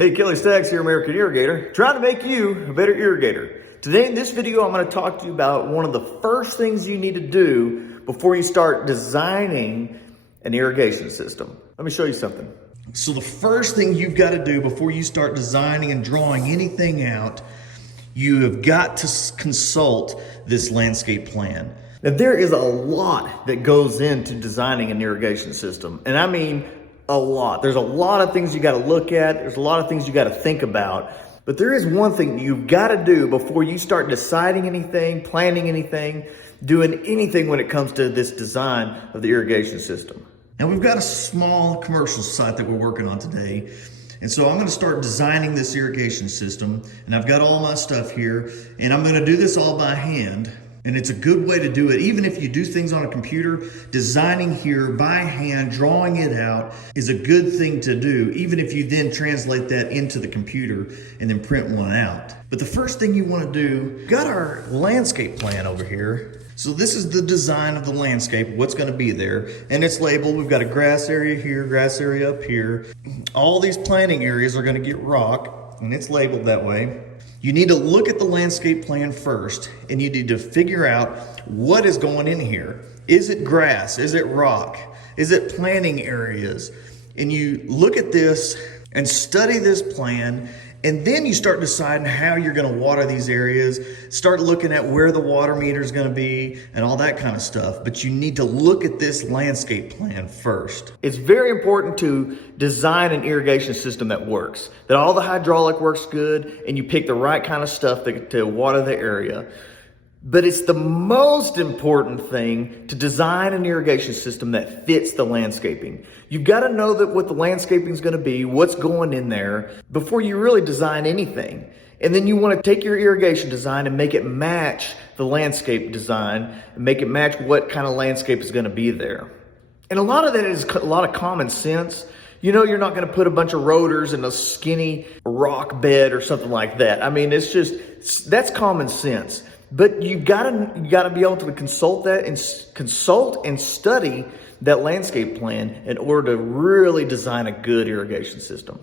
Hey, Kelly Staggs here, American Irrigator, trying to make you a better irrigator. Today in this video, I'm going to talk to you about one of the first things you need to do before you start designing an irrigation system. Let me show you something. So the first thing you've got to do before you start designing and drawing anything out, you have got to consult this landscape plan. Now, there is a lot that goes into designing an irrigation system, and I mean a lot. There's a lot of things you got to look at. There's a lot of things you got to think about. But there is one thing you've got to do before you start deciding anything, planning anything, doing anything when it comes to this design of the irrigation system. Now, we've got a small commercial site that we're working on today. And so I'm going to start designing this irrigation system. And I've got all my stuff here. And I'm going to do this all by hand. And it's a good way to do it. Even if you do things on a computer, designing here by hand, drawing it out is a good thing to do, even if you then translate that into the computer and then print one out. But the first thing you want to do, we've got our landscape plan over here. So this is the design of the landscape, what's going to be there. And it's labeled. We've got a grass area here, grass area up here. All these planting areas are going to get rock, and it's labeled that way. You need to look at the landscape plan first, and you need to figure out what is going in here. Is it grass? Is it rock? Is it planting areas? And you look at this and study this plan, and then you start deciding how you're going to water these areas, start looking at where the water meter is going to be and all that kind of stuff. But you need to look at this landscape plan first. It's very important to design an irrigation system that works, that all the hydraulic works good and you pick the right kind of stuff to water the area. But it's the most important thing to design an irrigation system that fits the landscaping. You've got to know that what the landscaping is going to be, what's going in there, before you really design anything. And then you want to take your irrigation design and make it match the landscape design and make it match what kind of landscape is going to be there. And a lot of that is a lot of common sense. You know, you're not going to put a bunch of rotors in a skinny rock bed or something like that. I mean, that's common sense. But you gotta be able to consult and study that landscape plan in order to really design a good irrigation system.